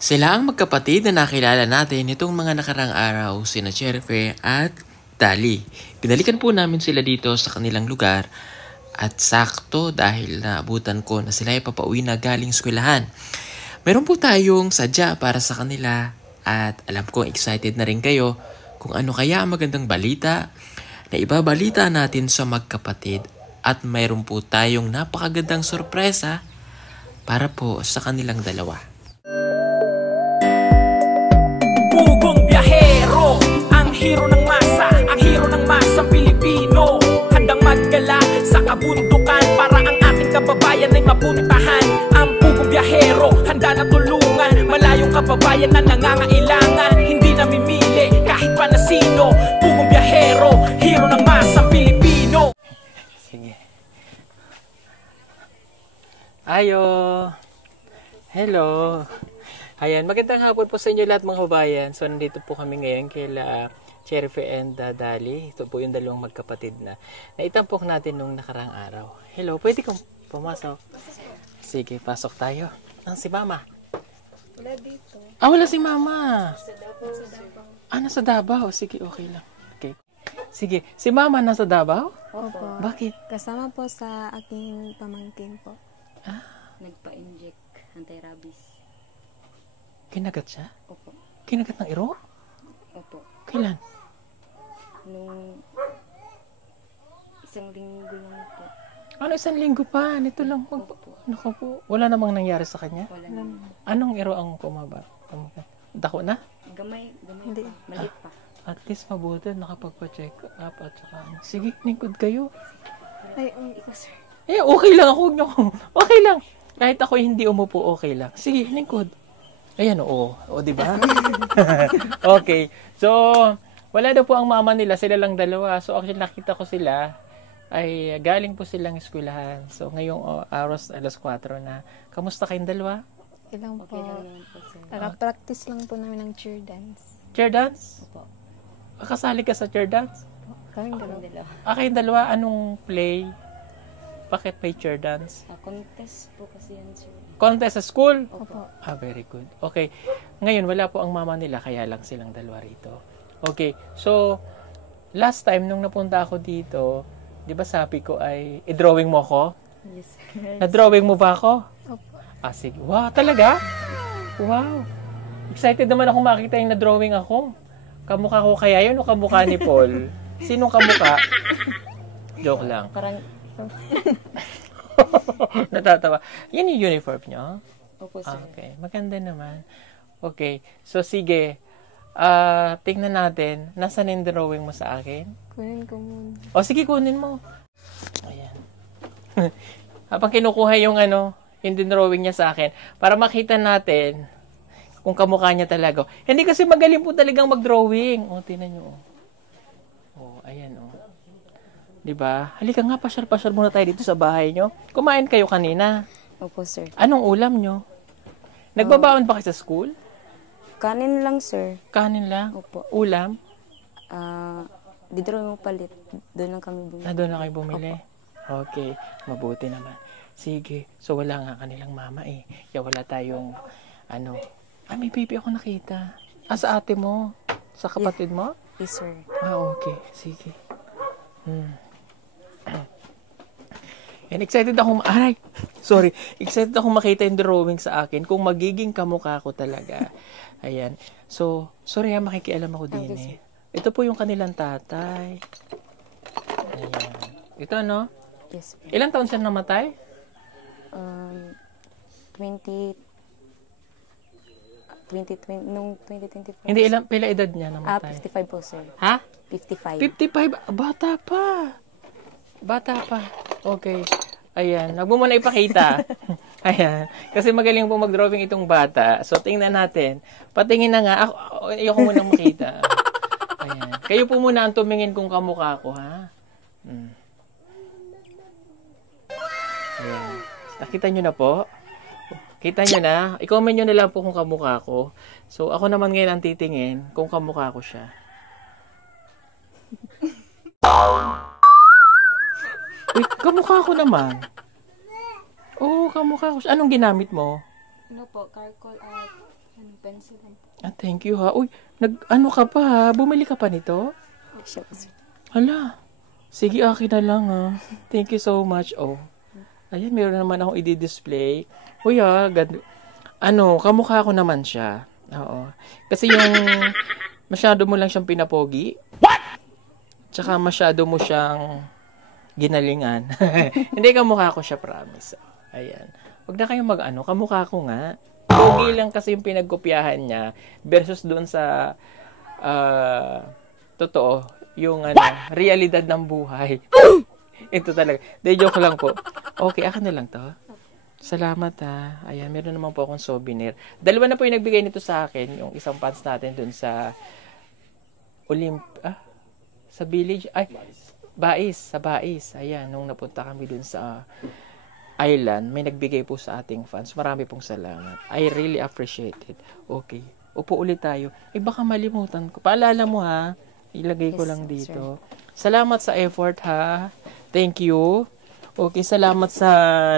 Sila ang magkapatid na nakilala natin nitong mga nakarang araw, sina Cherfe at Dali. Pinalikan po namin sila dito sa kanilang lugar at sakto dahil naabutan ko na sila ay papauwi na galing eskwelahan. Meron po tayong sadya para sa kanila at alam ko excited na rin kayo kung ano kaya ang magandang balita na ibabalita natin sa magkapatid at mayroon po tayong napakagandang sorpresa para po sa kanilang dalawa. Pugong biyahero, ang hero ng masa, ang hero ng masa Pilipino. Handang maggala sa kabundukan para ang ating kababayan ay mapuntahan. Ang pugong biyahero, handa na tulungan malayong kababayan na nangangailangan. Hindi namimili kahit pa na sino. Pugong biyahero, hero ng masa Pilipino. Sige. Ayo. Hello. Ayan, magandang hapon po sa inyo lahat mga kababayan. So, nandito po kami ngayon kila Cherfe and Dali. Ito po yung dalawang magkapatid na naitampok natin nung nakarang araw. Hello, pwede kang pumasok? Sige, pasok tayo. Si Mama? Wala dito. Wala si Mama. Nasa Davao. Sige, okay lang. Okay. Sige, si Mama nasa Davao? Opo. Bakit? Kasama po sa aking pamangkin po. Nagpa-inject anti-rabies. Kinagat siya? Opo. Kinagat ng iro? Opo. Kailan? Nung isang linggo lang po. Isang linggo pa. Nito lang. Naku po. Wala namang nangyari sa kanya? Wala naman. Anong iro ang dako na? Gamay Hindi. pa. Maliit pa. At least mabuti nakapagpa-check up at saka sige, lingkod kayo. Ay, ikaw sir. Okay lang ako. Okay lang. Kahit ako hindi umupo, okay lang. Sige, lingkod. Ayan, oo. O, diba? Okay. So, wala daw po ang mama nila. Sila lang dalawa. So, actually, nakita ko sila ay galing po silang eskwelahan. So, ngayong alas 4 na. Kamusta kayong dalawa? Ilang po. Okay lang naman po sir. Practice lang po namin ng cheer dance. Chair dance? Opo. Kasali ka sa chair dance? Kaming Akong dalawa. dalawa. Kayong dalawa, anong play? Bakit may chair dance? Contest po kasi yan sir. Contest sa school? Opo. Very good. Okay. Ngayon, wala po ang mama nila, kaya lang silang dalawa rito. Okay. So, last time, nung napunta ako dito, di ba sabi ko ay, i-drawing mo ako? Yes sir. Na-drawing mo ba ako? Opo. Sige. Wow, talaga? Wow. Excited naman ako makita yung na-drawing ako. Kamukha ko kaya yun o kamukha ni Paul? Sinong kamukha? Joke lang. Parang, Natatawa. Yan yung uniform niyo? opo sir. Okay. Maganda naman. Okay. So, sige. Tingnan natin. Nasaan yung drawing mo sa akin? Kunin ko muna. Sige, kunin mo. Ayan. Habang kinukuha yung yung drawing niya sa akin, para makita natin kung kamukha niya talaga. Hindi kasi magaling po talagang mag-drawing. Tingnan nyo. Ayan, Diba? Halika nga, pasyal-pasyal muna tayo dito sa bahay nyo. Kumain kayo kanina. Opo sir. Anong ulam nyo? Nagbabaon ba kayo sa school? Kanin lang sir. Kanin lang? Opo. Ulam? Dito lang palit. Doon lang kami bumili. Doon na kayo bumili? Okay. Mabuti naman. Sige. So, wala nga kanilang mama eh. Kaya wala tayong, may baby ako nakita. Sa ate mo? Sa kapatid mo? Yes sir. Okay. Sige. Yan, excited akong, excited akong makita yung drawing sa akin kung magiging kamukha ko talaga. Ayan. So, sorry makikialam ako din eh. Ito po yung kanilang tatay. Ayan. Ito Yes sir. Ilang taon siya namatay? 2020 nung 2024. Hindi, pila edad niya namatay? 55 po sir. Ha? 55. 55? Bata pa. Okay. Ayan. Huwag mo muna ipakita. Ayan. Kasi magaling po mag-drawing itong bata. So, tingnan natin. Patingin na nga. Ayoko munang makita. Ayan. Kayo po muna ang tumingin kung kamukha ko, ha? Ayan. Nakita nyo na po? Kita nyo na? I-comment nyo na lang po kung kamukha ko. So, ako naman ngayon ang titingin kung kamukha ko siya. Uy, kamukha ko naman. Oo, kamukha ko siya. Anong ginamit mo? Ano po, charcoal at Pencil lang. Thank you ha. Uy, ano ka pa ha? Bumili ka pa nito? Siya po, sir. Hala. Sige, akin na lang ha. Thank you so much. Oh. Ayan, meron naman akong i-display. Uy ha, kamukha ko naman siya. Oo. Kasi yung masyado mo lang siyang pinapogi. What? Tsaka masyado mo siyang ginalingan. Hindi, kamukha ko siya, promise. Ayan. Huwag na kayong kamukha ko nga. Pogi lang kasi yung pinagkopyahan niya versus doon sa totoo, yung realidad ng buhay. Ito talaga. De, joke lang po. Okay, akin na lang to. Salamat ha. Ayan, meron naman po akong souvenir. Dalawa na po yung nagbigay nito sa akin, yung isang fans natin doon sa sa village. Sa Bais. Ayan, nung napunta kami doon sa island, may nagbigay po sa ating fans. Marami pong salamat. I really appreciate it. Okay. Upo ulit tayo. Baka malimutan ko. Paalala mo ha. Ilagay ko lang dito. Sir. Salamat sa effort ha. Thank you. Okay, salamat sa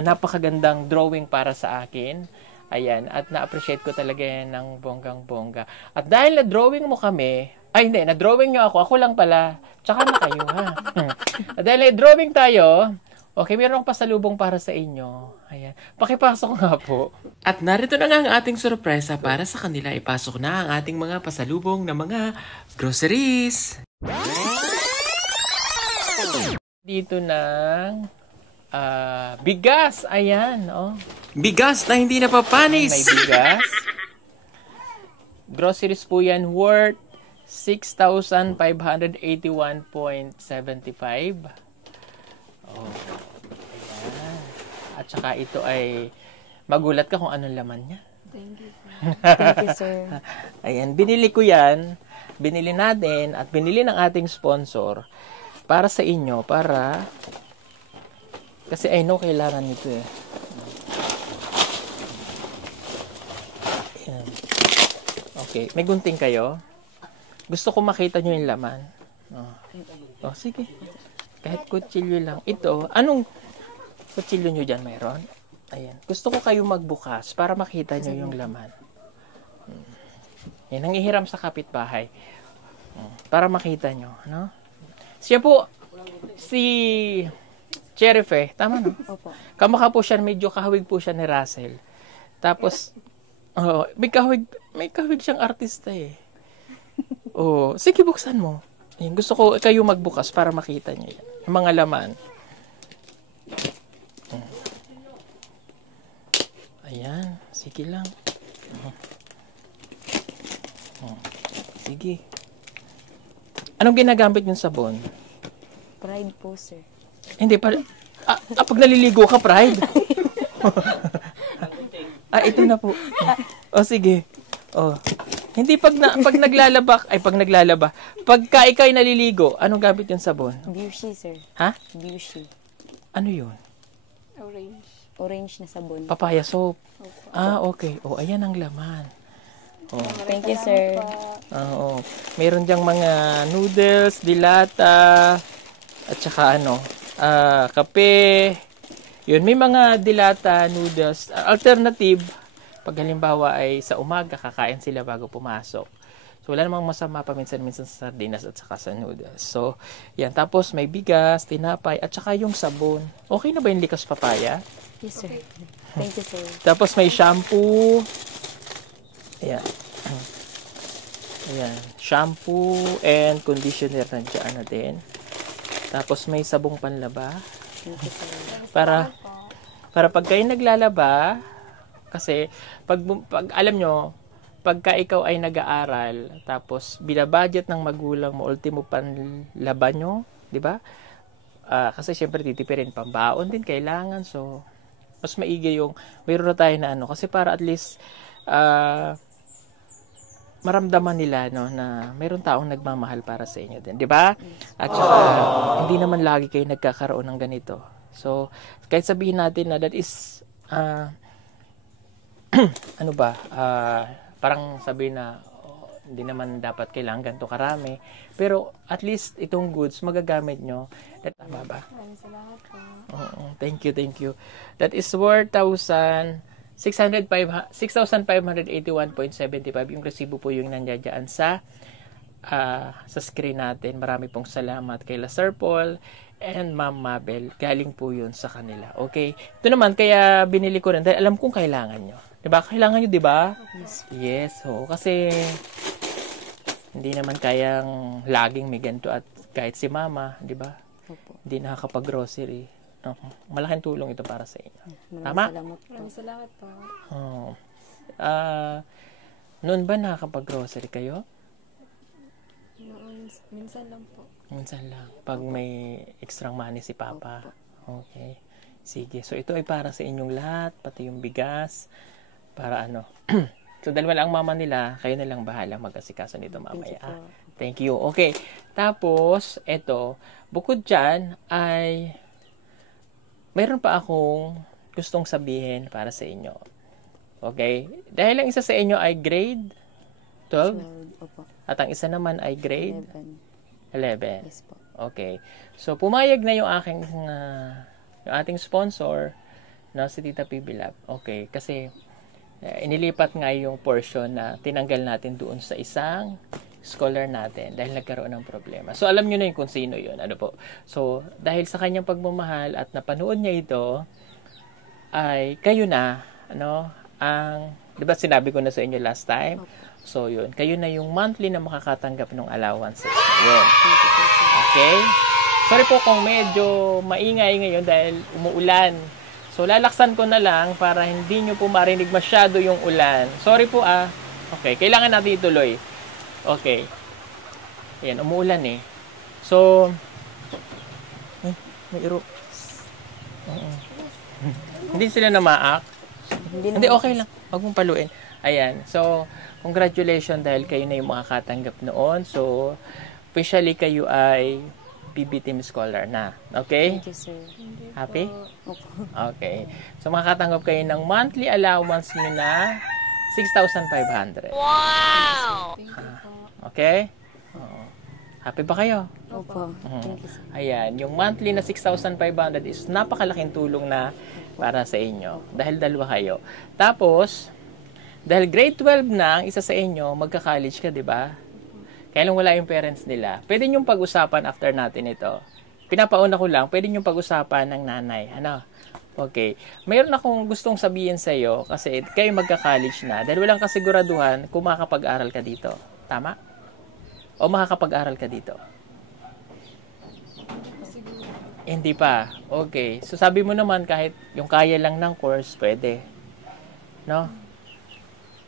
napakagandang drawing para sa akin. Ayan, at na-appreciate ko talaga yan ng bonggang-bongga. At dahil na-drawing mo kami, na-drawing nyo ako lang pala. Tsaka na kayo ha. At dahil na-drawing tayo, okay, meron akong pasalubong para sa inyo. Ayan. Pakipasok nga po. At narito na nga ang ating sorpresa para sa kanila. Ipasok na ang ating mga pasalubong na mga groceries. Dito ng bigas. Ayan. Oh. Bigas na hindi napapanis. May bigas. Groceries po yan worth 6,581.75. Oh, ayan. At saka ito ay magulat ka kung anong laman niya. Thank you. Thank you, sir. Ayan, binili ko yan. Binili natin at binili ng ating sponsor para sa inyo, kasi I know kailangan nito eh. Ayan. Okay, may gunting kayo? Gusto ko makita nyo yung laman. Oh, sige. Kahit kutsilyo lang. Ito, anong kutsilyo nyo dyan mayroon? Ayan. Gusto ko kayo magbukas para makita nyo yung laman. Yan, nangihiram sa kapitbahay. Para makita nyo. No? Siya po, si Cherife. Tama no? Opo. Kamukha po siya, medyo kahawig po siya ni Russell. Tapos, may kahawig siyang artista eh. Oh, sige, buksan mo. Ayan, gusto ko kayo magbukas para makita niyo yan. Yung mga laman. Ayan, sige lang. Sige. Anong ginagamit yung sabon? Pride po, sir. Hindi, pag naliligo ka, Pride. Ito na po. Sige. Hindi pag naglalaba. Pagka ikaw ay naliligo, anong gamit yung sabon? Beauty, sir. Ha? Beauty. Ano yun? Orange. Orange na sabon. Papaya soap. Okay. Ayan ang laman. Thank you, sir. Meron diyang mga noodles, dilata, at saka kape. Yun, may mga dilata, noodles, alternative. Pag halimbawa ay sa umaga, kakain sila bago pumasok. So, wala namang masama paminsan-minsan sa sardinas at saka sa noodles. So, yan. Tapos, may bigas, tinapay, at saka yung sabon. Okay na ba yung likas papaya? Yes, sir. Thank you, sir. Tapos, may shampoo. Ayan. Ayan. Shampoo and conditioner na dyan na din. Tapos, may sabong panlaba. Thank you, sir. Para pag kayo naglalaba, kasi pag alam nyo, pagka ikaw ay nag-aaral, tapos binabudget ng magulang mo, ultimo panlaban nyo, di ba? Kasi syempre titipirin, pambaon din kailangan, so mas maigi yung mayroon na tayo na kasi para at least maramdaman nila na mayroon taong nagmamahal para sa inyo din, di ba? At saka hindi naman lagi kayo nagkakaroon ng ganito. So kahit sabihin natin na that is parang sabihin na hindi naman dapat kailangan ganito karami, pero at least itong goods magagamit nyo. Tama ba? Maraming salamat po. Thank you. That is worth 1,000 6,581.75 yung resibo po yung nandiyan sa screen natin. Marami pong salamat kay Sir Paul and Ma'am Mabel. Galing po yun sa kanila. Okay? Ito naman, kaya binili ko rin dahil alam kong kailangan nyo. Diba? Kailangan nyo, diba? Yes. Oo. Kasi hindi naman kayang laging may ganito at kahit si Mama, diba? Opo. Hindi nakakapag-grocery. Malaking tulong ito para sa inyo. Maraming Tama? salamat po. Maraming salamat po. Oh. Noon ba nakakapag-grocery kayo? Minsan lang po. Minsan lang. Pag may extra money si Papa. Okay. Sige. So, ito ay para sa inyong lahat. Pati yung bigas. Para ano. So, dahil wala ang mama nila, kayo na lang bahala mag-asikaso nito mamaya. Thank you. Okay. Tapos, ito. Bukod dyan, ay mayroon pa akong gustong sabihin para sa inyo. Okay? Dahil ang isa sa inyo ay grade 12. Opo. At ang isa naman ay grade 11. Yes po. Okay. So, pumayag na yung ating sponsor, no, si Tita PB Lab. Okay. Kasi, inilipat nga yung portion na tinanggal natin doon sa isang scholar natin dahil nagkaroon ng problema. So, alam nyo na yung kung sino yun. Ano po? So, dahil sa kanyang pagmamahal at napanood niya ito, ay kayo na, ano, di ba sinabi ko na sa inyo last time? So, yun. Kayo na yung monthly na makakatanggap ng allowances. Yun. Okay? Sorry po kung medyo maingay ngayon dahil umuulan. So, lalaksan ko na lang para hindi nyo po marinig masyado yung ulan. Sorry po Okay, kailangan natin ituloy. Okay. Ayan, umuulan eh. So, may iro. Hindi sila namaak. Hindi, okay lang. Huwag mong paluin. Ayan. So, congratulations dahil kayo na yung makakatanggap noon. So, officially kayo ay PB Team Scholar na. Okay? Thank you, sir. Happy? Opo. Okay. So, makakatanggap kayo ng monthly allowance nyo na 6,500. Wow! Thank you po. Okay? Oo. Happy ba kayo? Opo. Thank you, sir. Ayan. Yung monthly na 6,500 is napakalaking tulong na para sa inyo. Dahil dalawa kayo. Tapos, dahil grade 12 na ang isa sa inyo, magka-college ka, di ba? Kaya lang wala yung parents nila. Pwede niyong pag-usapan after natin ito. Pinapauna ko lang, pwede niyong pag-usapan ng nanay. Ano? Okay. Mayroon akong gustong sabihin sa iyo kasi kayo magka-college na dahil walang kasiguraduhan kung makakapag-aral ka dito. Tama? O makakapag-aral ka dito? Hindi pa. Okay. So sabi mo naman kahit yung kaya lang ng course, pwede. No?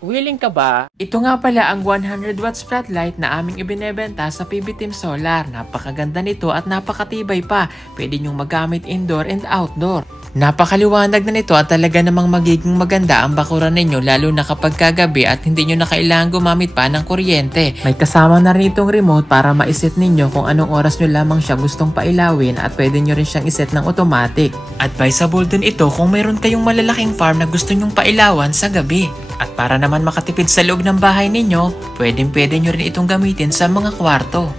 Willing ka ba? Ito nga pala ang 100 watts floodlight na aming ibinebenta sa PB Team Solar. Napakaganda nito at napakatibay pa. Pwede nyong magamit indoor and outdoor. Napakaliwanag na nito at talaga namang magiging maganda ang bakuran ninyo lalo na kapag kagabi at hindi nyo na kailangan gumamit pa ng kuryente. May kasama na rin itong remote para maiset ninyo kung anong oras nyo lamang siya gustong pailawin at pwede nyo rin siyang iset ng automatic. Advisable din ito kung mayroon kayong malalaking farm na gusto nyong pailawan sa gabi. At para naman makatipid sa loob ng bahay ninyo, pwede nyo rin itong gamitin sa mga kwarto.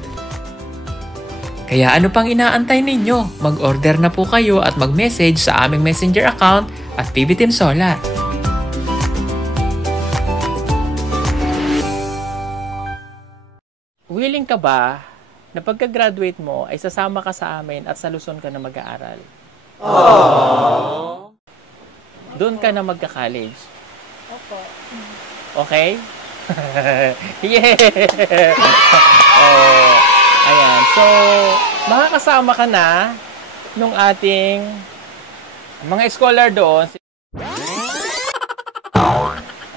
Kaya ano pang inaantay ninyo? Mag-order na po kayo at mag-message sa aming messenger account at PB Team Solar. Willing ka ba na pagka-graduate mo ay sasama ka sa amin at sa Luzon ka na mag-aaral? Aww. Doon ka na magka-college? Opo. Okay? Yeah! Oh. Ayan. So, makakasama ka na nung ating mga scholar doon.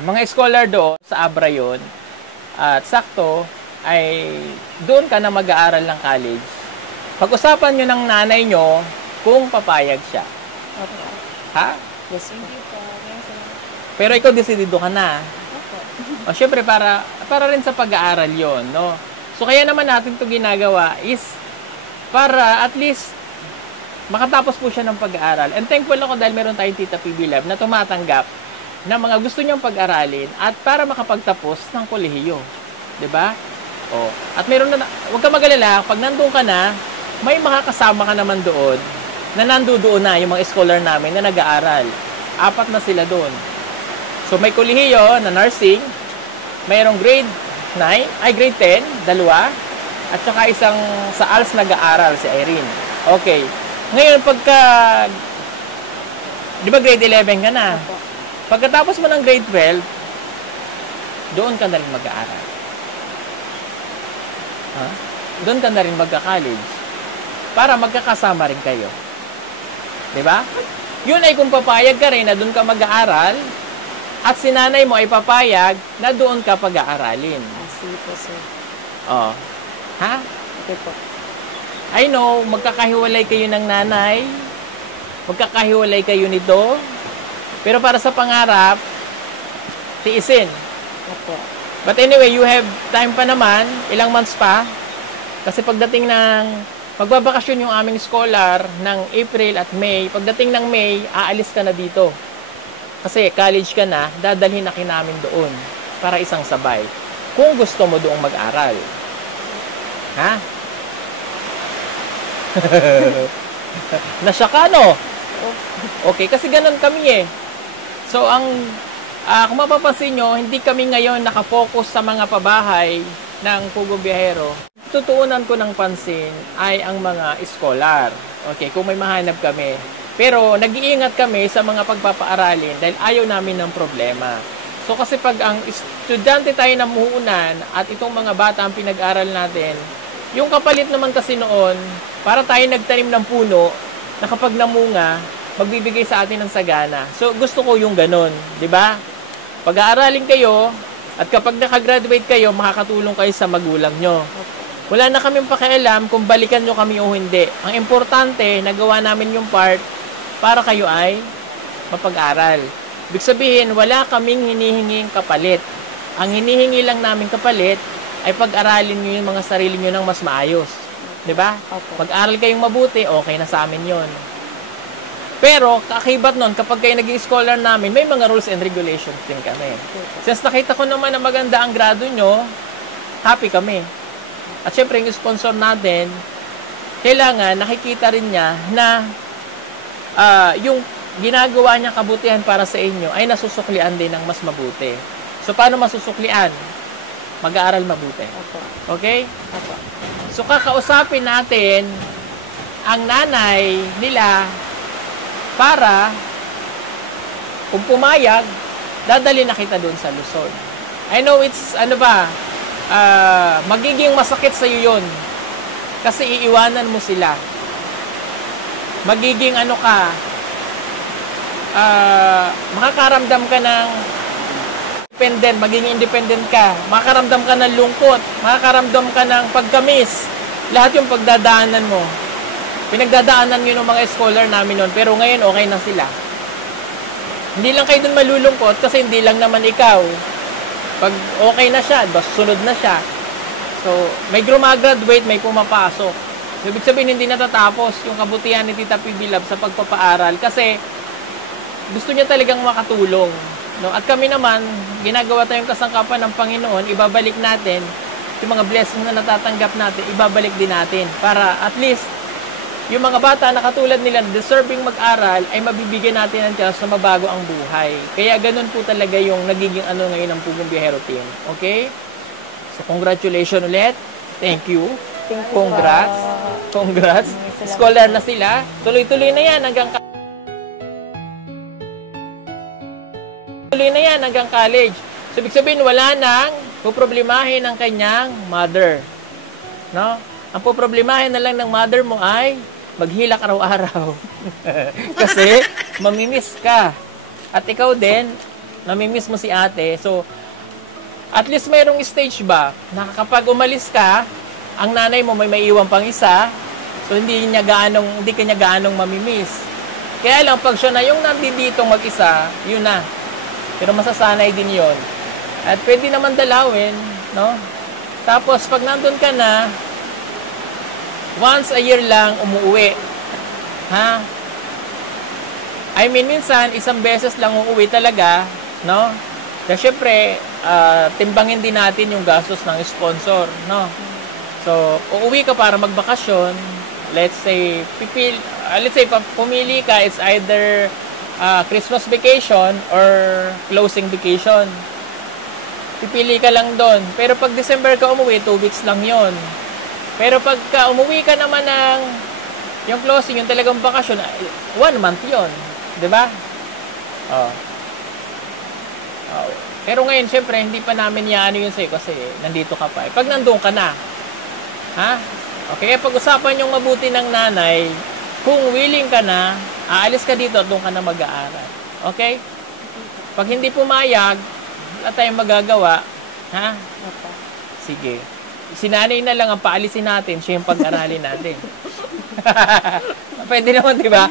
Mga scholar doon sa Abra yun. At sakto, ay doon ka na mag-aaral ng college. Pag-usapan nyo ng nanay nyo kung papayag siya. Opo. Ha? Yes, thank you po. Pero ikaw desidido ka na. Opo. O syempre, para rin sa pag-aaral yon, no? So, kaya naman natin ito ginagawa is para at least makatapos po siya ng pag-aaral. And thankful ako dahil meron tayong Tita PB Lab na tumatanggap na mga gusto niyang pag-aralin at para makapagtapos ng kolehiyo. 'Di ba? Oh, at meron na, huwag ka mag-alala, pag nandoon ka na, may makakasama ka naman doon na nandoon na yung mga scholar namin na nag-aaral. 4 na sila doon. So may kolehiyo na nursing, mayroong grade 9, grade 10, dalawa, at saka isang sa ALS nag-aaral, si Irene. Okay. Ngayon, pagka, di ba grade 11 ka na? Opo. Pagkatapos mo ng grade 12, doon ka na rin mag-aaral. Doon ka na rin magka-college. Para magkakasama rin kayo. Di ba? Yun ay kung papayag ka rin na doon ka mag-aaral, at si nanay mo ay papayag na doon ka pag-aaralin. Sige po, sir. Oh. Ha? Okay po. I know, magkakahiwalay kayo ng nanay, magkakahiwalay kayo nito, pero para sa pangarap, tiisin. Opo. But anyway, you have time pa naman, ilang months pa, kasi pagdating ng, magbabakasyon yung aming scholar ng April at May, pagdating ng May, aalis ka na dito. Kasi college ka na, dadalhin na namin doon para isang sabay. Kung gusto mo doong mag-aral. Ha? Nasya ka, no? Okay, kasi ganun kami eh. So, kung mapapansin nyo, hindi kami ngayon nakafocus sa mga pabahay ng Pugo Biyahero. Tutuunan ko ng pansin ay ang mga scholar. Okay, kung may mahanap kami. Pero nag-iingat kami sa mga pagpapaaralin dahil ayaw namin ng problema. So kasi pag ang estudyante tayo namuhunan at itong mga bata ang pinag-aral natin, yung kapalit naman kasi noon, para tayo nagtanim ng puno na kapag namunga, magbibigay sa atin ng sagana. So gusto ko yung ganun, di ba? Pag-aaralin kayo at kapag nakagraduate kayo, makakatulong kayo sa magulang nyo. Wala na kaming pakialam kung balikan nyo kami o hindi. Ang importante, nagawa namin yung part para kayo ay mapag-aral. Ibig sabihin, wala kaming hinihinging kapalit. Ang hinihingi lang namin kapalit ay pag-aralin nyo yung mga sarili nyo ng mas maayos. Diba? Opo. Mag-aral kayong mabuti, okay na sa amin yon. Pero, kaakibat nun, kapag kayo naging scholar namin, may mga rules and regulations din kami. Since nakita ko naman na maganda ang grado nyo, happy kami. At syempre, yung sponsor natin, kailangan nakikita rin niya na yung ginagawa niya kabutihan para sa inyo ay nasusuklian din ng mas mabuti. So, paano masusuklian? Mag-aaral mabuti. Opo. Okay? Opo. So, kakausapin natin ang nanay nila para kung pumayag, dadali na kita doon sa Luzon. I know it's, magiging masakit sa iyo yun. Kasi iiwanan mo sila. Magiging makakaramdam ka ng magiging independent ka, makakaramdam ka ng lungkot, makakaramdam ka ng pagkamis, lahat yung pagdadaanan mo. Pinagdadaanan yun ng mga scholar namin noon, pero ngayon okay na sila. Hindi lang kayo dun malulungkot kasi hindi lang naman ikaw. Pag okay na siya, sunod na siya. So, may grumagraduate, may pumapasok. Ibig sabihin, hindi natatapos yung kabutihan ni Tita Pibilab sa pagpapaaral kasi gusto niya talagang makatulong. No? At kami naman, ginagawa tayong kasangkapan ng Panginoon, ibabalik natin yung mga blessings na natatanggap natin, ibabalik din natin para at least yung mga bata na katulad nila deserving mag-aral ay mabibigyan natin ng chance na mabago ang buhay. Kaya ganun po talaga yung nagiging ngayon ng Pugong Biyahero team. Okay? So, congratulations ulit. Thank you. Thank you. Congrats. Congrats. Salamat. Scholar na sila. Tuloy-tuloy na yan hanggang college. So, ibig sabihin, wala nang puproblemahin ang kanyang mother. No? Ang puproblemahin na lang ng mother mo ay maghilak araw-araw. Kasi, mamimiss ka. At ikaw din, mamimiss mo si ate. So, at least mayroong stage ba na kapag umalis ka, ang nanay mo may maiiwan pang isa, so hindi ka niya gaanong mamimiss. Kaya lang, pag siya na yung nandito mag-isa, yun na. Pero masasanay din yun. At pwede naman dalawin, no? Tapos, pag nandun ka na, once a year lang umuwi. Ha? I mean, minsan, isang beses lang uuwi talaga, no? Kasi syempre, timbangin din natin yung gastos ng sponsor, no? So, uuwi ka para magbakasyon. Let's say, pumili ka, it's either Christmas vacation or closing vacation. Pipili ka lang doon. Pero pag December ka umuwi, 2 weeks lang yon. Pero pagka umuwi ka naman ng yung closing, yung talagang bakasyon, 1 month yon, 'di ba? Oh. Pero ngayon, syempre, hindi pa namin yaano yun sa'yo kasi nandito ka pa. Pag nandun ka na, ha? Okay, pag-usapan yung mabuti ng nanay, kung willing ka na, aalis ka dito at doon ka na mag-aaral. Okay? Pag hindi pumayag, wala tayong magagawa. Ha? Opo. Sige. Si nanay na lang ang paalisin natin, siya yung pag-aralin natin. Pwede naman, di ba?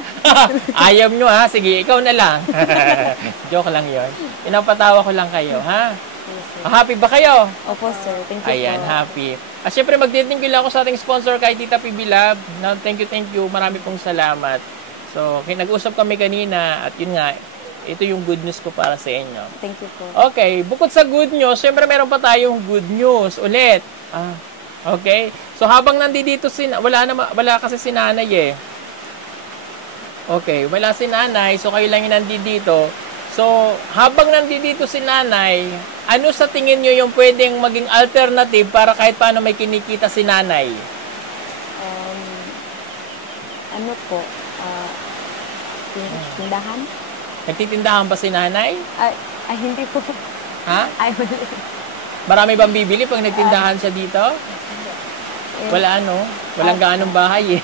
Ayaw nyo, ha? Sige, ikaw na lang. Joke lang yon. Pinapatawa ko lang kayo, ha? Happy ba kayo? Opo, sir. Thank you Ayan, po. happy. At syempre, mag-thank you lang ako sa ating sponsor kay Tita PB Lab. Now, thank you. Marami pong salamat. So, nag-usap kami kanina at yun nga, ito yung good news ko para sa inyo. Thank you po. Okay, bukod sa good news, syempre meron pa tayong good news ulit. Okay? So, habang nandito wala kasi si nanay eh. Okay, wala si nanay, so kayo lang yung nandito. So, habang nandito si nanay, ano sa tingin nyo yung pwedeng maging alternative para kahit paano may kinikita si nanay? Ano po? Tindahan? Nagtitindahan ba si nanay? Ay, hindi po. Ha? Ay, Marami bang bibili pag nagtindahan siya dito? Wala walang gaanong bahay eh.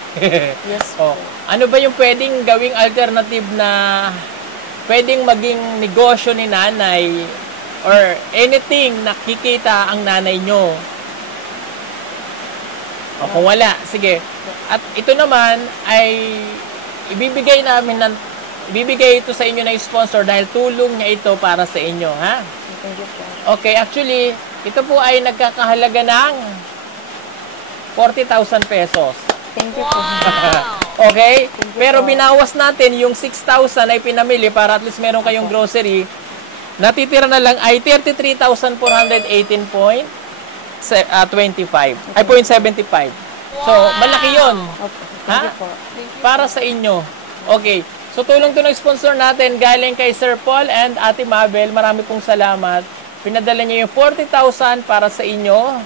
yes Oh, po. ano ba yung pwedeng gawing alternative na pwedeng maging negosyo ni nanay or anything na kikita ang nanay nyo? O kung wala, sige. At ito naman ay ibibigay ito sa inyo ng sponsor dahil tulong niya ito para sa inyo, ha? Thank you po. Okay, actually, ito po ay nagkakahalaga ng 40,000 pesos. Thank you po. Okay? you Pero po. binawas natin yung 6,000 ay pinamili para at least meron kayong grocery. Natitira na lang ay 33,418.25. Ay 0.75. So, malaki yun. Opo. Thank Ha? you po. Para sa inyo. Okay. So, tulong to ng sponsor natin galing kay Sir Paul and Ate Mabel. Marami pong salamat. Pinadala niyo yung 40,000 para sa inyo.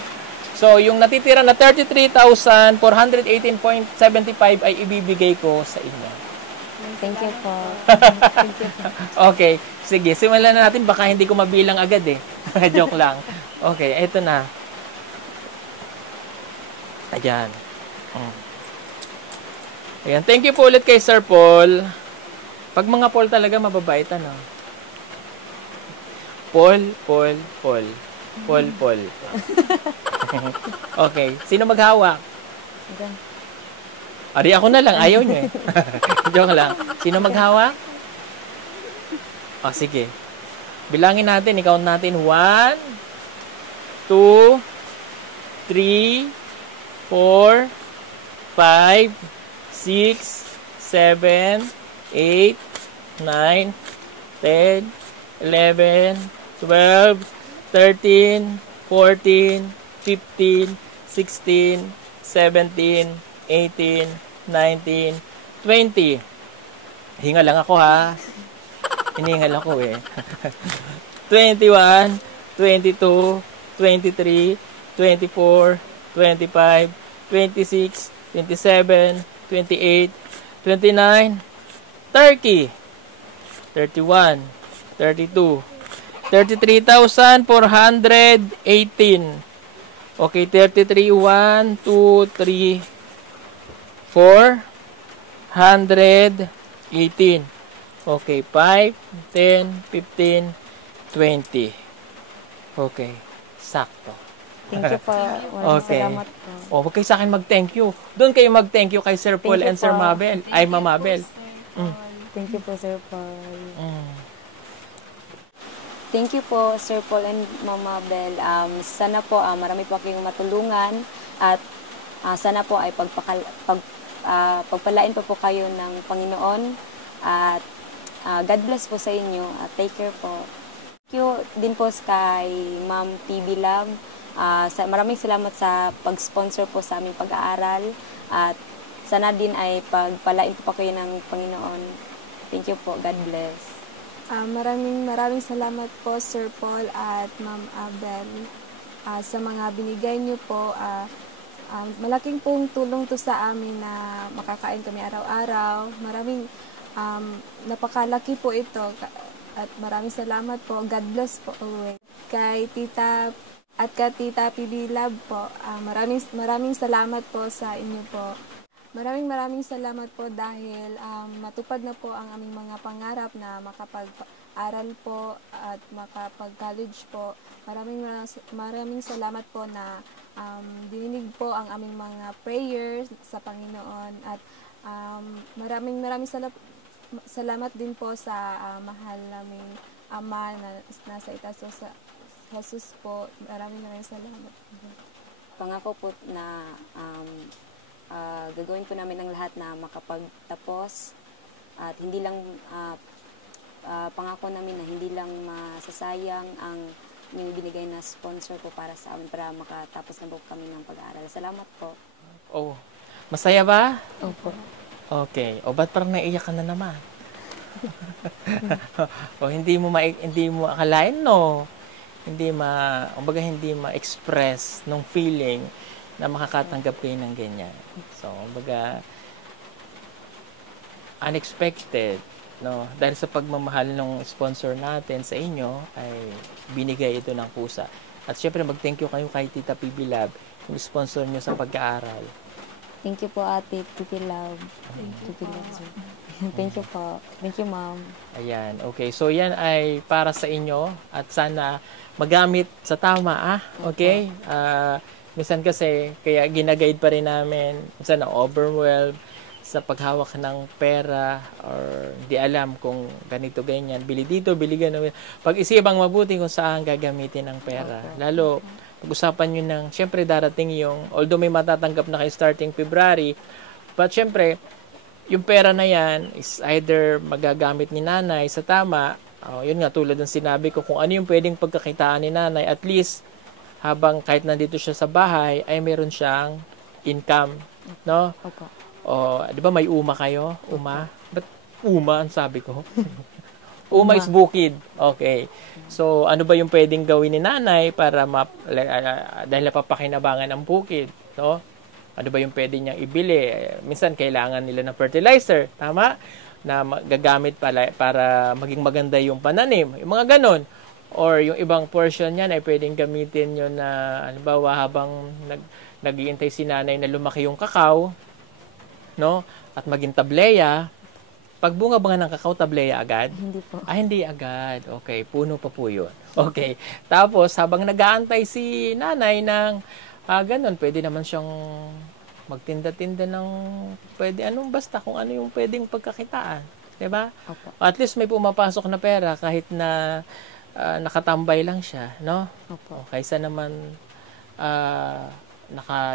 So, yung natitira na 33,418.75 ay ibibigay ko sa inyo. Thank you po. Thank you po. Okay. Sige, simulan na natin. Baka hindi ko mabilang agad eh. Joke lang. Okay, eto na. Ayan. Ayan. Thank you po ulit kay Sir Paul. Pag mga Paul talaga, mababait, ano? Paul. Okay. Sino maghawak? Diyan. Ari, ako na lang. Ayaw nyo eh. Joke lang. Sino maghawak? Sige. Bilangin natin. I-count natin. 1, 2, 3, 4, 5, 6, 7, 8, 9, 10, 11, 12, 13, 14, 15, 16, 17, 18, 19, 20. Hinga lang ako ha. Hiningal ako eh. 21, 22, 23, 24, 25, 26, 27, 28, 29, 30, 31, 32, 33,418. Okay, 33, 1, 2, 3, 4, 118. Okay, 5, 10, 15, 20. Okay, sakto. Thank you po. Maraming Okay. salamat po. Huwag kayo sa akin mag-thank you. Doon kayo mag-thank you kay Sir Paul Thank you and Sir po. Mabel. Ay, Ma'am Mabel. Thank you po, Sir Paul. Mm. Thank you po, Sir Paul and Mama Bel. Sana po marami po kayong matulungan at sana po ay pagpalain po kayo ng Panginoon at God bless po sa inyo at take care po. Thank you din po kay Ma'am PB Lab. Maraming salamat sa pag-sponsor po sa aming pag-aaral at sana din ay pagpalain po kayo ng Panginoon. Thank you po. God bless. Maraming salamat po Sir Paul at Ma'am Abel sa mga binigay niyo po. Malaking pong tulong to sa amin na makakain kami araw-araw. Napakalaki po ito at maraming salamat po. God bless po uwi. Kay Tita at kay Tita PB Love po, maraming salamat po sa inyo po. Maraming salamat po dahil matupad na po ang aming mga pangarap na makapag-aral po at makapag-college po. Maraming salamat po na dininig po ang aming mga prayers sa Panginoon at maraming salamat din po sa mahal naming Ama na nasa itaas sa Jesus po. Maraming salamat. Pangako po na gagawin po namin ang lahat na makapagtapos at hindi lang pangako namin na hindi lang masasayang ang yung binigay na sponsor po para sa amin para makatapos na po kami ng pag-aaral. Salamat po. Oh, masaya ba? Opo. Okay. O ba't parang naiiyak ka na naman? O hindi mo akalain, no? Hindi ma-express nung feeling na makakatanggap kayo ng ganyan. So, kumbaga, unexpected, no? Dahil sa pagmamahal ng sponsor natin sa inyo, ay binigay ito ng pusa. At syempre, mag-thank you kayo kay Tita PB Love, yung sponsor nyo sa pag-aaral. Thank you po, Ate PB Love. Thank you po. Thank you, Ma'am. Ayan, okay. So, yan ay para sa inyo at sana magamit sa tama, okay? Minsan kasi, kaya ginaguide pa rin namin, minsan na-overwhelmed sa paghawak ng pera or di alam kung ganito, ganyan. Bili dito, bili gano'n. Pag-isipang mabuti kung saan gagamitin ang pera. Lalo, pag-usapan nyo ng, syempre darating yung, although may matatanggap na kayo starting February, but syempre, yung pera na yan is either magagamit ni nanay sa tama, yun nga, tulad ng sinabi ko, kung ano yung pwedeng pagkakitaan ni nanay, at least, habang kahit nandito siya sa bahay, ay meron siyang income, no? Opo. O, di ba may uma kayo? Uma? Ba't uma ang sabi ko? Uma is bukid. Okay. So, ano ba yung pwedeng gawin ni nanay para dahil napapakinabangan ang bukid, no? Ano ba yung pwede niyang ibili? Minsan, kailangan nila ng fertilizer. Tama? Na gagamit para maging maganda yung pananim. Yung mga ganon. Or yung ibang portion niyan ay pwedeng gamitin nyo na, halimbawa, habang nag-iintay si nanay na lumaki yung kakao, no? At maging tableya. Pag bunga ba ng kakao, tableya agad? Hindi po. Hindi agad. Okay, puno pa po yun. Okay. Tapos, habang nag-aantay si nanay ng ganun, pwede naman siyang magtinda-tinda ng basta kung ano yung pwedeng pagkakitaan. Diba? Opo. At least may pumapasok na pera kahit na nakatambay lang siya, no? Opo. Kaysa naman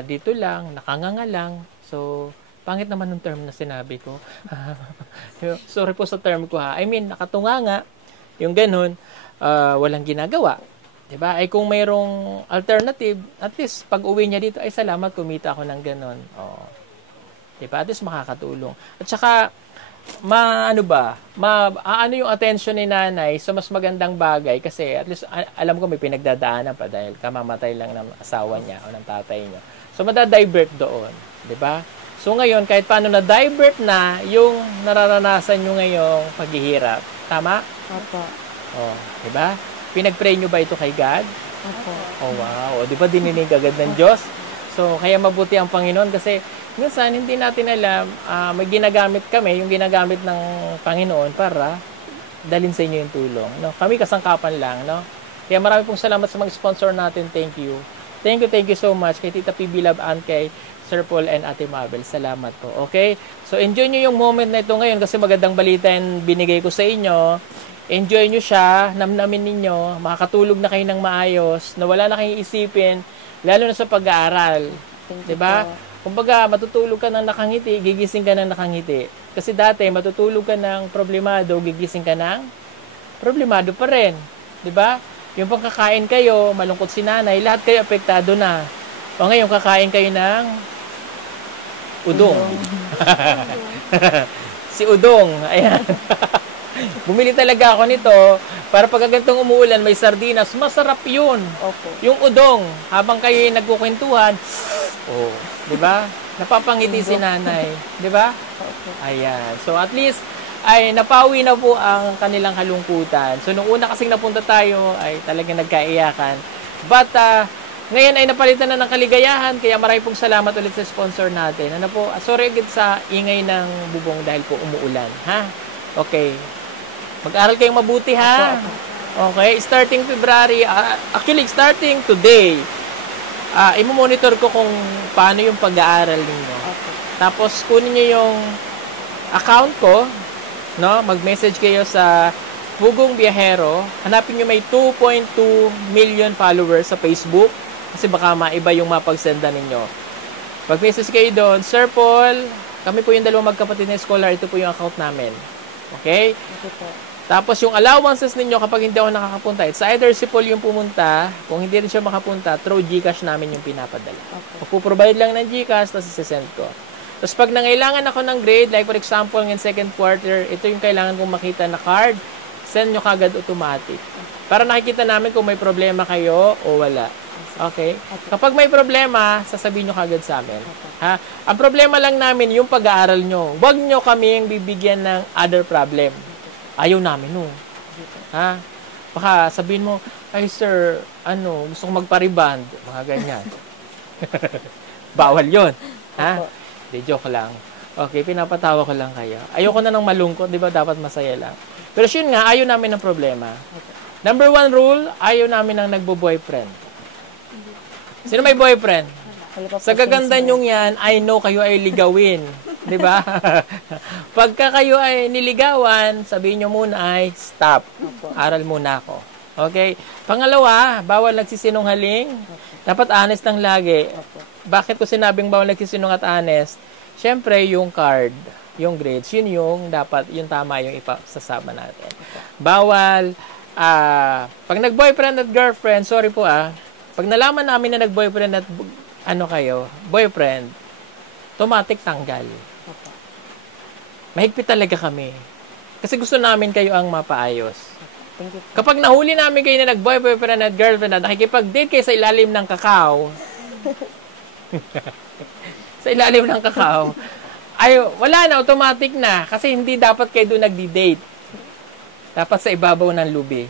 dito lang, nakanganga lang. So, pangit naman yung term na sinabi ko. Sorry po sa term ko, ha. I mean, nakatunganga, yung ganun, walang ginagawa. Diba? Ay kung mayroong alternative, at least pag uwi niya dito, ay salamat, kumita ako ng ganun. Diba? At least makakatulong. At saka, ano yung attention ni nanay sa mas magandang bagay kasi at least alam ko may pinagdadaanan pa dahil kamamatay lang ng asawa niya o ng tatay niya. So, madadivert doon. Diba? So, ngayon, kahit paano na-divert na yung nararanasan nyo ngayong paghihirap. Tama? Opo. Diba? Pinag-pray nyo ba ito kay God? Opo. Wow. Di ba dininig agad ng Diyos? So, kaya mabuti ang Panginoon kasi minsan hindi natin alam, may ginagamit kami, yung ginagamit ng Panginoon para dalhin sa inyo yung tulong. No? Kami kasangkapan lang. No? Kaya marami pong salamat sa mga sponsor natin. Thank you. Thank you so much kay Tita PB Love and kay Sir Paul and Ate Mabel. Salamat po. Okay? So, enjoy nyo yung moment na ito ngayon kasi magandang balita yung binigay ko sa inyo. Enjoy nyo siya, namnamin ninyo, makakatulog na kayo ng maayos, na wala na kayong isipin, lalo na sa pag-aaral. Diba? Kumbaga, matutulog ka ng nakangiti, gigising ka ng nakangiti. Kasi dati, matutulog ka ng problemado, gigising ka ng problemado pa rin. Diba? Yung pagkakain kayo, malungkot si nanay, lahat kayo apektado na. O ngayon, kakain kayo ng udong. si Udong. Ayan. Bumili talaga ako nito para pag gantong umuulan may sardinas, masarap 'yun. Opo. Yung udong, habang kayo nagkukwentuhan, oh, 'di ba? Napapangiti si nanay, 'di ba? Opo. Ayan. So at least ay napawi na po ang kanilang kalungkutan. So nung una kasing napunta tayo ay talagang nagkaiyakan. But ngayon ay napalitan na ng kaligayahan, kaya maraming pong salamat ulit sa sponsor natin. Ano po, sorry agad sa ingay ng bubong dahil po umuulan, ha? Okay. Mag-aral kayong mabuti, ha? Okay, starting February, actually starting today, imo-monitor ko kung paano yung pag-aaral ninyo. Tapos kunin niyo yung account ko, no? Mag-message kayo sa Pugong Biyahero. Hanapin niyo may 2.2 million followers sa Facebook kasi baka maiba yung mapagsendan ninyo. Pag-message kayo doon, Sir Paul, kami po yung dalawang magkapatid na scholar, ito po yung account namin. Okay? Okay po. Tapos yung allowances ninyo kapag hindi ako nakakapunta, it's either si Paul yung pumunta, kung hindi rin siya makapunta, through GCash namin yung pinapadala. Okay. Magpo-provide lang ng GCash, tapos isesend ko. Tapos pag nangailangan ako ng grade, like for example, ng second quarter, ito yung kailangan kong makita na card, send nyo kagad automatic. Para nakikita namin kung may problema kayo o wala. Okay? Kapag may problema, sasabihin nyo kagad sa amin. Ha? Ang problema lang namin, yung pag-aaral nyo. Huwag nyo kaming bibigyan ng other problem. Ayaw namin, no? Ha? Baka sabihin mo, ay sir, gusto ko magpa-reband. Mga ganyan. Bawal yon. Ha? Di, joke lang. Okay, pinapatawa ko lang kayo. Ayoko na ng malungkot, di ba? Dapat masaya lang. Pero yun nga, ayaw namin ng problema. Number 1 rule, ayaw namin ng nagbo-boyfriend. Sino may boyfriend? Sa gaganda nyong yan, I know kayo ay ligawin. Di ba? Pagka kayo ay niligawan, sabihin nyo muna ay, stop. Aral muna ako. Okay? Pangalawa, bawal nagsisinungaling. Dapat honest lang lagi. Bakit ko sinabing bawal nagsisinungaling at honest? Siyempre, yung card, yung grades, yun yung dapat, yung tama yung ipasasama natin. Bawal, pag nag-boyfriend at girlfriend, sorry po pag nalaman namin na nag-boyfriend at boyfriend, automatic tanggal. Mahigpit talaga kami. Kasi gusto namin kayo ang mapaayos. Thank you. Kapag nahuli namin kayo na nag-boyfriend at girlfriend at nakikipag-date kayo sa ilalim ng kakao, sa ilalim ng kakao, ay wala na, automatic na. Kasi hindi dapat kayo doon nagdi-date. Dapat sa ibabaw ng lubi.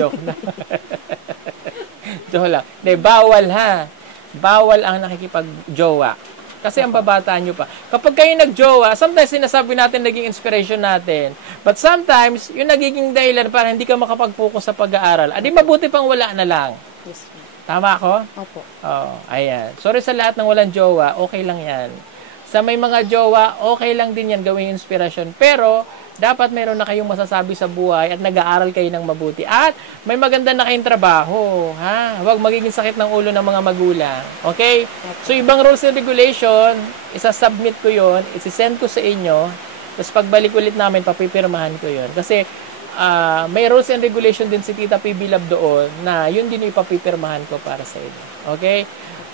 Joke na. Joke lang. Hindi, bawal ha. Bawal ang nakikipag-jowa. Kasi ang babata nyo pa. Kapag kayo nag-jowa, sometimes sinasabi natin naging inspiration natin. But sometimes, yung nagiging dahilan para hindi ka makapag-focus sa pag-aaral. Adi mabuti pang wala na lang. Yes, ma'am. Tama ako? Opo. Oo, ayan. Sorry sa lahat ng walang jowa, okay lang yan. Sa may mga jowa, okay lang din yan gawing inspirasyon. Pero, dapat meron na kayong masasabi sa buhay at nag-aaral kayo ng mabuti. At may maganda na kayong trabaho. Ha? Huwag magiging sakit ng ulo ng mga magulang. Okay? So, ibang rules and regulation, isasubmit ko yon, isisend ko sa inyo, tapos pagbalik ulit namin, papipirmahan ko yon. Kasi, may rules and regulation din si Tita PB Lab doon na yun din ipapipirmahan ko para sa inyo. Okay?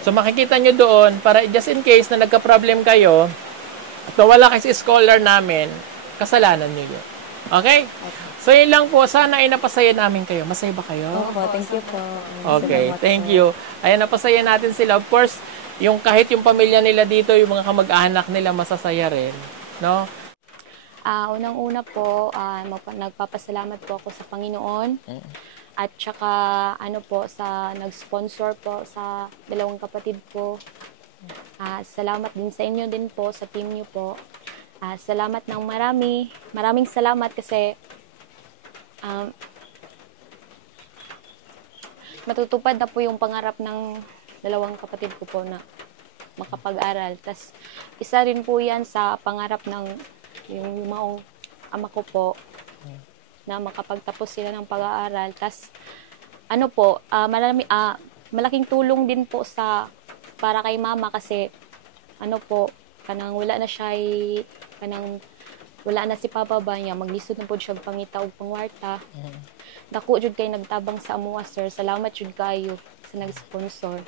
So, makikita nyo doon, para just in case na nagka-problem kayo, at nawala kayo sa scholar namin, kasalanan nyo yun. Okay? So, yun lang po. Sana ay napasaya namin kayo. Masaya ba kayo? Opo, thank you po. Okay, Salamat thank po. you. Ayan, napasaya natin sila. Of course, yung kahit yung pamilya nila dito, yung mga kamag-anak nila, masasaya rin. No? Unang-una po, nagpapasalamat po ako sa Panginoon. At saka, sa nag-sponsor po sa dalawang kapatid ko. Salamat din sa inyo din po, sa team niyo po. Salamat ng marami. Maraming salamat kasi matutupad na po yung pangarap ng dalawang kapatid ko po na makapag-aral. Tas isa rin po yan sa pangarap ng yung maong ama ko po na makapagtapos sila ng pag-aaral. Tas malaking tulong din po para kay mama kasi kanang wala na siya wala na si papa ba niya maglisod na po siya pangita og pangwarta. Dako jud kay nagtabang sa amuwa, sir. Salamat jud kayo sa nag-sponsor.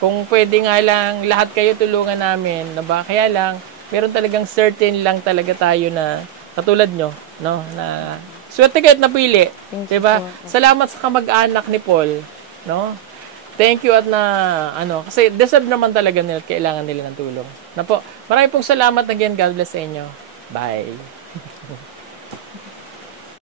Kung pwede nga lang lahat kayo tulungan namin, na ba? Kaya lang Meron talagang certain lang talaga tayo na katulad nyo, no? Na swerte kayo't napili, 'di ba? Salamat sa kamag-anak ni Paul, no? Thank you at kasi deserve naman talaga nila at kailangan nila ng tulong. Na po, marami pong salamat again. God bless sa inyo. Bye.